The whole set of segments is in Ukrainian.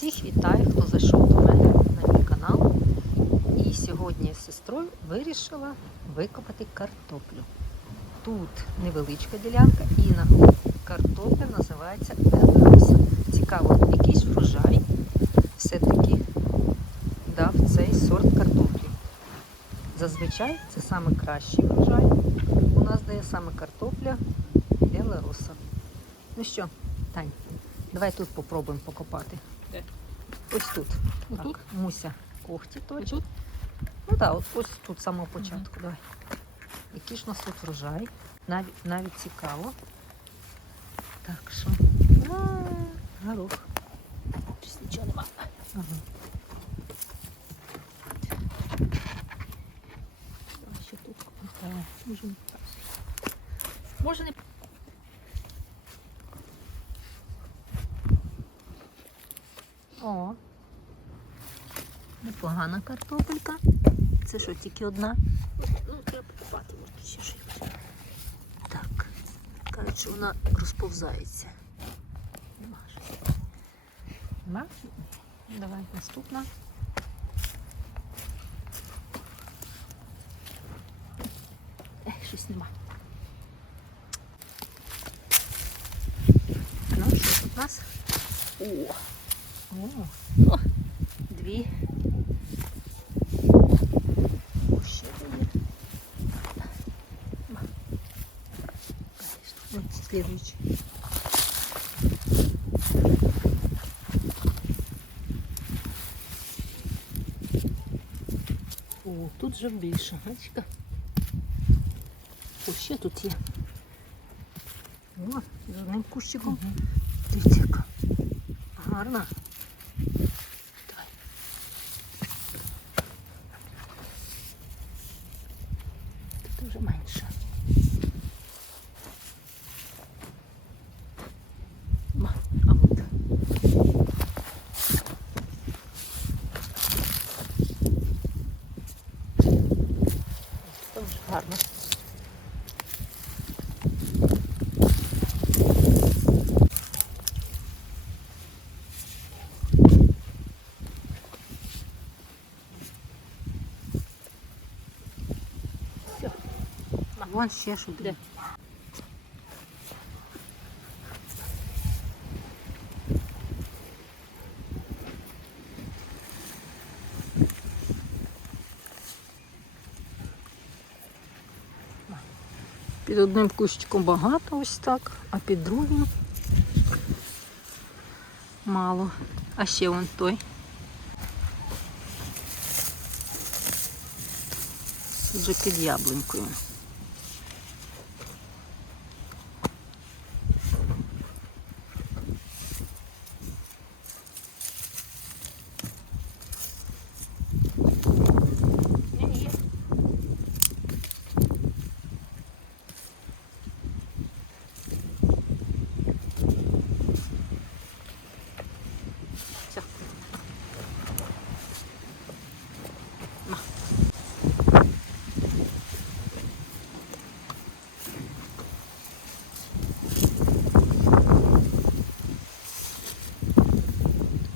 Всіх вітаю, хто зайшов до мене на мій канал. І сьогодні з сестрою вирішила викопати картоплю. Тут невеличка ділянка і на картопля називається Беларуса. Цікаво, якийсь врожай все-таки дав цей сорт картоплі. Зазвичай це саме кращий врожай. У нас дає саме картопля Беларуса. Ну що, Тань, давай тут попробуємо покопати. Де? Ось тут. Так, Муся когті точить. Отут? Ну так, от ось тут з самого початку. Давай. Який ж у нас тут врожай? Навіть, навіть цікаво. Так що. А, горох. Щось нічого нема. Ага. Ще тут. Так. Може не Може не О. Непогана картопелька. Це що, тільки одна? ну, треба покупати, може ще щось. Так. Кажуть, що вона розповзається. Нема щось. Нема? Давай наступна. Ех, щось нема. Ну, що тут у нас? О, О, О. дві. о, ще є. Ось слідуючий. О, тут вже більше, бачка. О, ще тут є. О, з одним кущиком. Мгм. Дивіться, яка гарна. Тут вже менше. Ма, А от. Це вже гарно. Все. Вон ще ж один. Де? Під одним кущиком багато ось так, а під другим мало. А ще вон той. Тут же під яблунькою.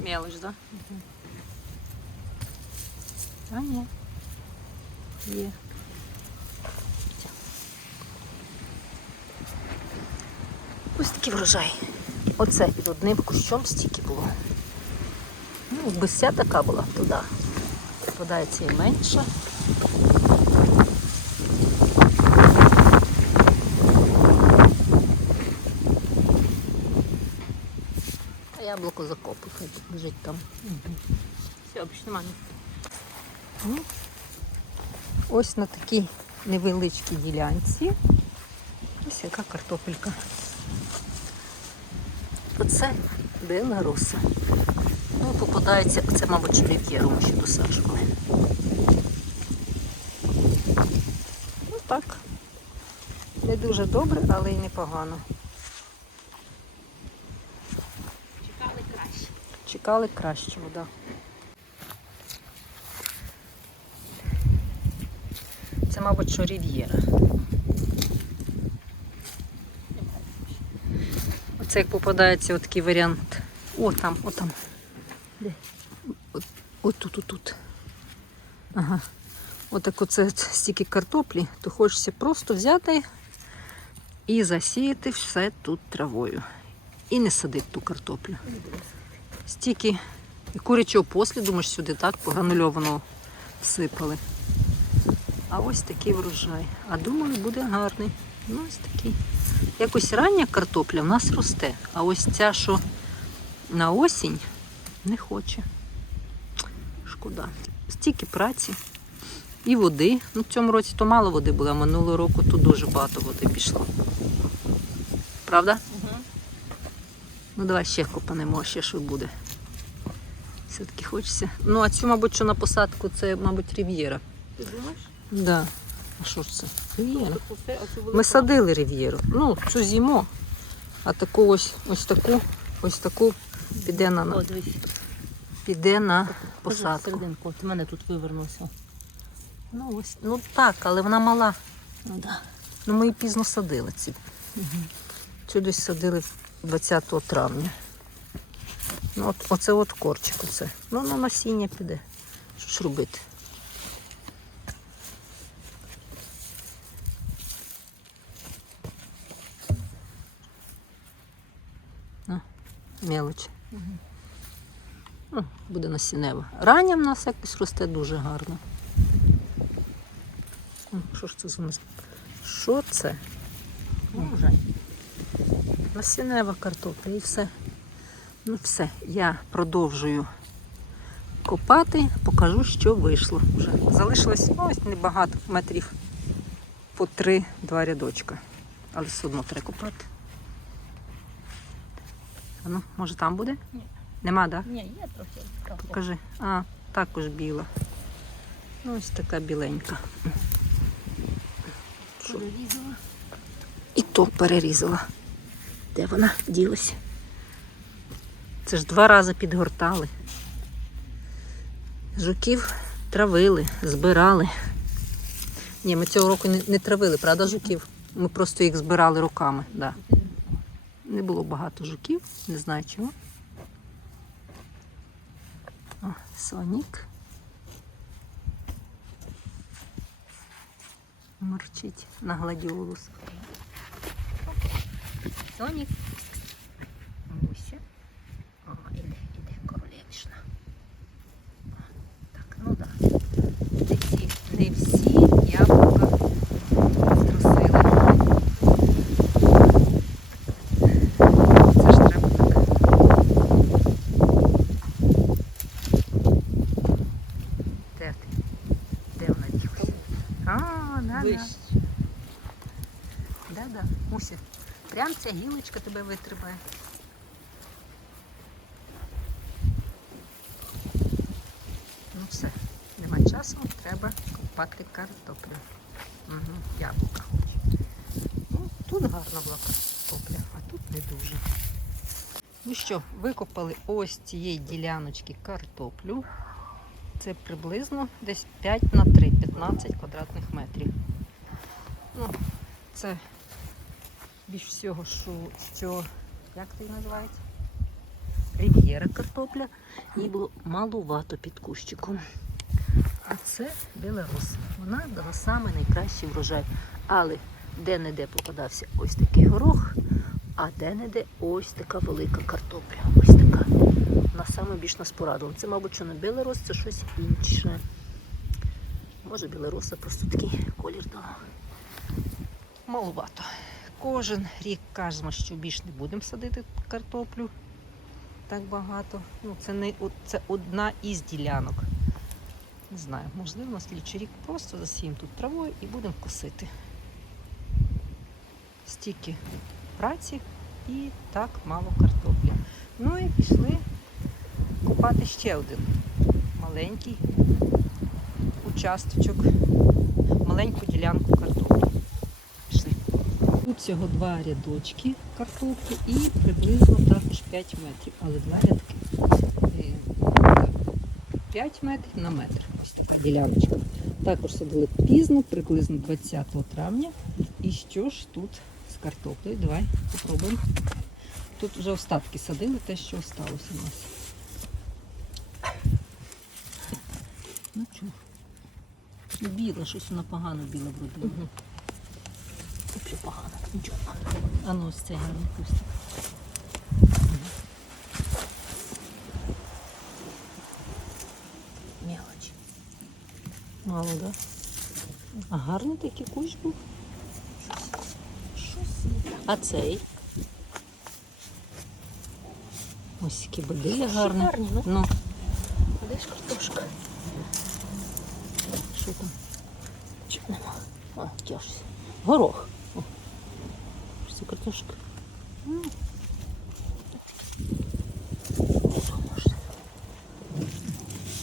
Мелочь, да? А ні. Є. Ось такий врожай. Оце під одним кущом стільки було. Ну, якби вся така була туди. Попадається і менше. Яблуко закопу, хай лежить там. Все, більше немає. Ну, Ось на такій невеличкій ділянці. Ось яка картопелька. Оце Беларуса. Ну, попадається, це, мабуть, рів'єру ми ще досаджували. Ну так. Не дуже добре, але й непогано. Чекали краще. Чекали кращого. Да. Це, мабуть, що рів'єра. Оце як попадається такий варіант. О, там, о там. От тут, от тут. Ага. Отак оце стільки картоплі, то хочеться просто взяти і засіяти все тут травою. І не садити ту картоплю. Стільки і курячого посліду ми ж сюди так погранульованого всипали. А ось такий врожай. А думаю, буде гарний. Ну, ось такий. Якось рання картопля в нас росте. А ось ця, що на осінь, не хоче. Шкода. Стільки праці і води. Ну, в цьому році то мало води було, а минулого року тут дуже багато води пішло. Правда? Угу. Ну давай ще копанемо, ще що буде. Все-таки хочеться. Ну, а цю, мабуть, що на посадку це, мабуть, рів'єра. Ти думаєш? Да. А що ж це? Рів'єра. А Ми садили рів'єру. Ну, цю зиму. А таку ось, ось таку, ось таку піде на, О, дивись. піде на посадку. серединку. От у мене тут вивернувся. Ну, ось, ну так, але вона мала. Ну да. Ну, ми її пізно садили ці. Цю десь садили 20 травня. Ну, от, оце от корчик. Оце. Ну, на насіння піде. Що ж робити? На, мелоч. Ну, буде насінева. Рання в нас якось росте дуже гарно. Що ж це за нас? Що це? Ну, вже. Насінева картопля і все. Ну все, я продовжую копати, покажу, що вийшло вже. Залишилось ну, ось небагато метрів по три-два рядочка. Але все одно треба копати. А ну, може там буде? Ні. Нема, так? Да? Ні, є трохи. трохи. Покажи. А, також біла. Ну, ось така біленька. Перерізала. І то перерізала. Де вона ділася? Це ж два рази підгортали. Жуків травили, збирали. Ні, ми цього року не, не травили, правда, жуків? Ми просто їх збирали руками. Да. Не було багато жуків, не знаю чого. О, Сонік. Морчить на гладіолус. Сонік. Муся. О, іде, іде королевишна. Так, ну да. Не всі, не всі яблука струсили. Це ж треба так. Де ти? Де вона ділася? А, да, да. Вище. Да, да. Муся, прям ця гілочка тебе витримає. Ну все, нема часу, треба купати картоплю. Угу, яблука хочу. Ну, тут гарна була картопля, а тут не дуже. Ну що, викопали ось цієї діляночки картоплю. Це приблизно десь 5 на 3, 15 квадратних метрів. Ну, це більш всього, що, що як це називається? Рів'єра картопля. Їй було малувато під кущиком. А це Беларус. Вона дала саме найкращий врожай. Але де-не-де попадався ось такий горох, а де-не-де ось така велика картопля. Ось така. Вона саме більш нас порадила. Це, мабуть, що не Беларус, це щось інше. Може, білоруса просто такий колір дала. Малувато. Кожен рік кажемо, що більш не будемо садити картоплю так багато. Ну, це не це одна із ділянок. Не знаю, можливо, на слідчий рік просто засіємо тут травою і будемо косити. Стільки праці і так мало картоплі. Ну і пішли купати ще один маленький участочок, маленьку ділянку картоплі. Тут всього два рядочки картоплі і приблизно також 5 метрів, але два рядки. Е, 5 метрів на метр. Ось така діляночка. Також садили пізно, приблизно 20 травня. І що ж тут з картоплею? Давай спробуємо. Тут вже остатки садили, те, що осталося у нас. Ну чого? Біла, щось вона погано біла бродила. Взагалі погано. Нічого. А ну ось цей гарний кустик. Мелоч. Мало, так? Да? А гарний такий кущ був. А цей? Ось які бадилля гарні. Гарні, ну. Ну, де ж картошка? що там? Чого нема? А, тяжся. Горох. Це картошка?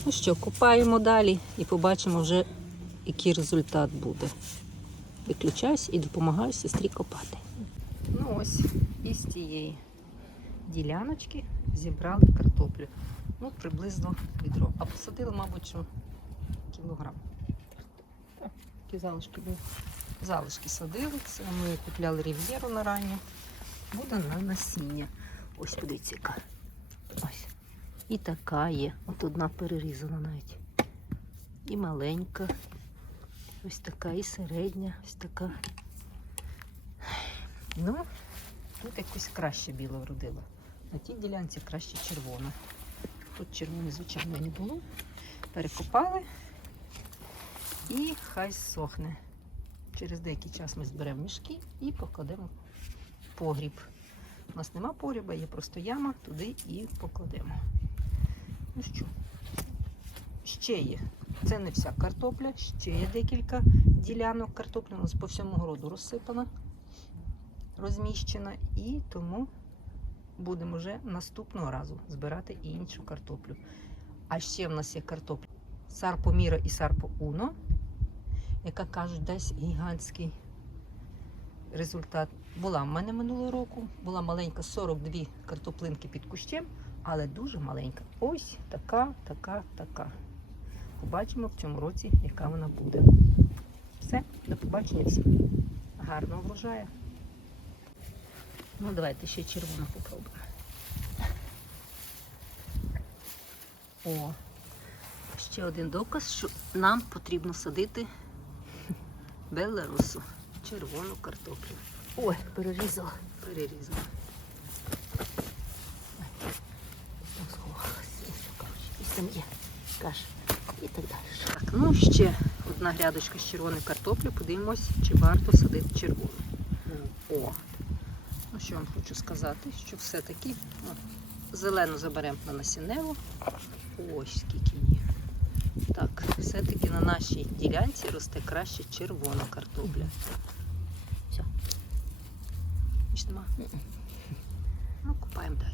Ну що, копаємо далі і побачимо вже, який результат буде. Виключаюсь і допомагаю сестрі копати. Ну ось, із цієї діляночки зібрали картоплю. Ну, приблизно відро. А посадили, мабуть, що кілограм. Які залишки були? Залишки садили, це ми купляли рів'єру на ранню. Буде на насіння. Ось подивіться, яка. Ось. І така є. От одна перерізана навіть. І маленька. Ось така, і середня, ось така. Ну, тут якось краще біло вродило. На тій ділянці краще червона. Тут червоної, звичайно, не було. Перекопали і хай сохне. Через деякий час ми зберемо мішки і покладемо погріб. У нас нема погріба, є просто яма, туди і покладемо. Ну що, ще є. Це не вся картопля, ще є декілька ділянок картоплі. У нас по всьому городу розсипана, розміщена, і тому будемо вже наступного разу збирати іншу картоплю. А ще в нас є картопля Сарпо Міра і Сарпо Уно яка кажуть, дасть гігантський результат. Була в мене минулого року, була маленька 42 картоплинки під кущем, але дуже маленька. Ось така, така, така. Побачимо в цьому році, яка вона буде. Все, до побачення всім. Гарного врожаю. Ну, давайте ще червоно попробуємо. О, ще один доказ, що нам потрібно садити Беларусу. Червону картоплю. Ой, перерізала. Перерізала. І там є каша і так далі. Так, ну ще одна грядочка з червоної картоплі. Подивимось, чи варто садити червону. О. Ну що вам хочу сказати, що все-таки ну, зелену заберемо на насінневу. Ось скільки. Так, все-таки на нашій ділянці росте краще червона картопля. Все. Більш нема? Ну, купаємо далі.